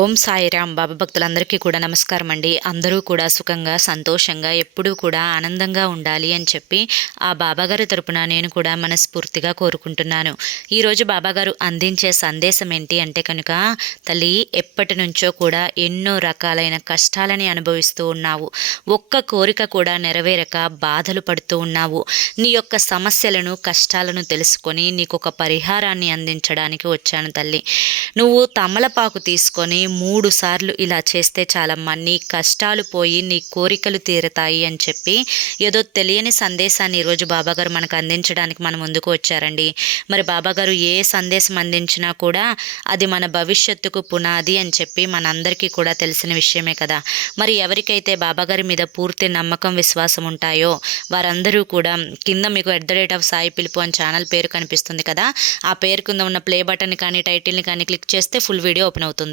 ఓం సాయిరామ్. బాబా భక్తులందరికీ కూడా నమస్కారం అండి. అందరూ కూడా సుఖంగా సంతోషంగా ఎప్పుడూ కూడా ఆనందంగా ఉండాలి అని చెప్పి ఆ బాబాగారి తరపున నేను కూడా మనస్ఫూర్తిగా కోరుకుంటున్నాను. ఈరోజు బాబాగారు అందించే సందేశం ఏంటి అంటే కనుక, తల్లి, ఎప్పటి నుంచో కూడా ఎన్నో రకాలైన కష్టాలని అనుభవిస్తూ ఉన్నావు. ఒక్క కోరిక కూడా నెరవేరక బాధలు పడుతూ ఉన్నావు. నీ యొక్క సమస్యలను కష్టాలను తెలుసుకొని నీకు ఒక పరిహారాన్ని అందించడానికి వచ్చాను తల్లి. నువ్వు తమలపాకు తీసుకొని 3 సార్లు ఇలా చేస్తే చాలమ్మా, నీ కష్టాలు పోయి నీ కోరికలు తీరతాయి అని చెప్పి ఏదో తెలియని సందేశాన్ని ఈరోజు బాబాగారు మనకు అందించడానికి మన ముందుకు వచ్చారండి. మరి బాబాగారు ఏ సందేశం అందించినా కూడా అది మన భవిష్యత్తుకు పునాది అని చెప్పి మనందరికీ కూడా తెలిసిన విషయమే కదా. మరి ఎవరికైతే బాబాగారి మీద పూర్తి నమ్మకం విశ్వాసం ఉంటాయో వారందరూ కూడా కింద మీకు @సాయి పిలుపు అని ఛానల్ పేరు కనిపిస్తుంది కదా, ఆ పేరు కింద ఉన్న ప్లే బటన్ కానీ టైటిల్ని కానీ క్లిక్ చేస్తే ఫుల్ వీడియో ఓపెన్ అవుతుంది.